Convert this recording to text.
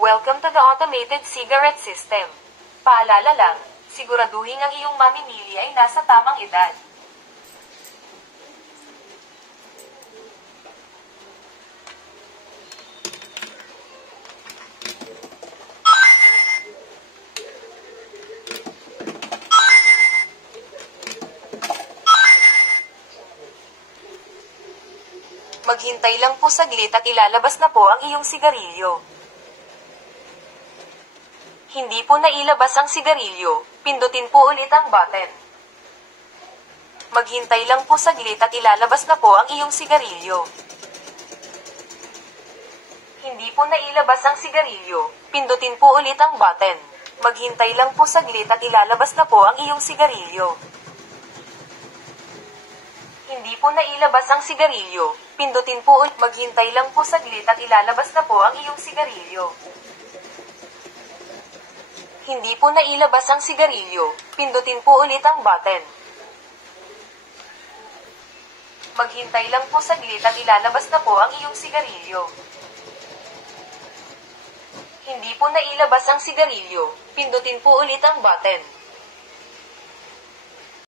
Welcome to the automated cigarette system. Paalala lang, siguraduhin ang iyong mamimili ay nasa tamang edad. Maghintay lang po saglit at ilalabas na po ang iyong sigarilyo. Hindi po nailabas ang sigarilyo, pindutin po ulit ang button. Maghintay lang po saglit at ilalabas na po ang iyong sigarilyo. Hindi po nailabas ang sigarilyo, pindutin po ulit ang button. Maghintay lang po saglit at ilalabas na po ang iyong sigarilyo. Hindi po nailabas ang sigarilyo, pindutin po ulit. Maghintay lang po saglit at ilalabas na po ang iyong sigarilyo. Hindi po nailabas ang sigarilyo, pindutin po ulit ang button. Maghintay lang po saglit at ilalabas na po ang iyong sigarilyo. Hindi po nailabas ang sigarilyo, pindutin po ulit ang button.